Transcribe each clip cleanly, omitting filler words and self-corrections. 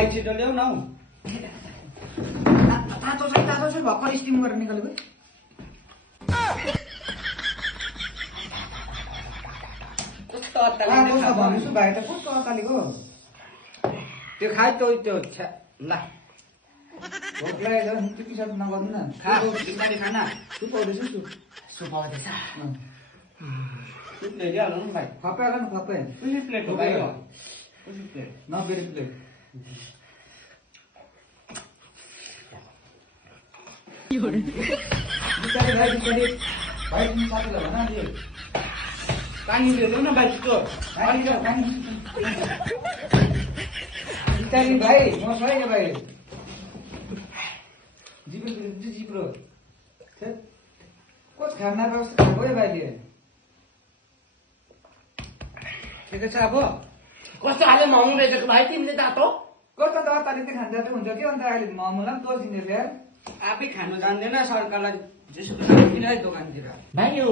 भाइ छिटो ल्याउ न हौ तातो छ भर्खर स्टिम गरेर निकालेको कस्तो अत्तालिने कस्तो भन्छु भाइ त कस्तो अत्तालिको त्यो खाइ त्यो ल भोक लागेको छ त्यो पिसाब नगर्नु न खा बिस्तारै खाना सुप आउँदैछ सुप आउँदैछ सुप ल्याइदिइहाल्नु न भाइ खप्पै हाल न खप्पै कुनै प्लेट हो भाइ कुनै प्लेट नबेरी प्लेट बिस्तारै भाइ बिस्तारै भाइ तिमी साथीलाई भन दियो पानी ल्याइदेऊ न भाइ छिटो पानी बिस्तारै भाइ म छैन भाइ जिब्रो कस खाना व्यवस्था खाएको है भाइले ठिकै छ अब कस्तो खाले मोमो रहेछ भाइ तिमीले तातो कस्तो दवा तारिकले खान्छ चाहिँ हुन्छ कि अन्त अहिले मोमोलाई पनि तोर्सिन्छ फेर आफै खानु जान्दैन सरकारलाई जेसुकै किन दोकानतिर भाइ यो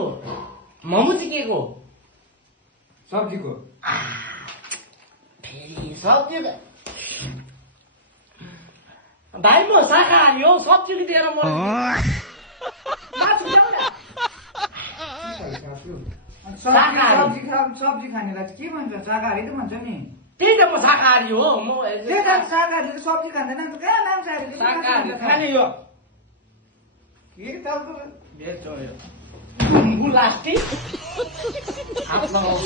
मोमो चाहिँ के को सब्जीको फेरि सब्जी भाइ म शाकाहारी हो सब्जी दिएर म मासु ल्याउ न सब्जी खानेलाई चाहिँ के भन्छ शाकाहारी त भन्छ नि त्यही त म शाकाहारी हो म त्यही त शाकाहारीले सब्जी खाँदैन नि त कहाँ नाम शाकाहारी खाने यो के टाउको भेज हो यो गुलास्टी हात लगाउँछ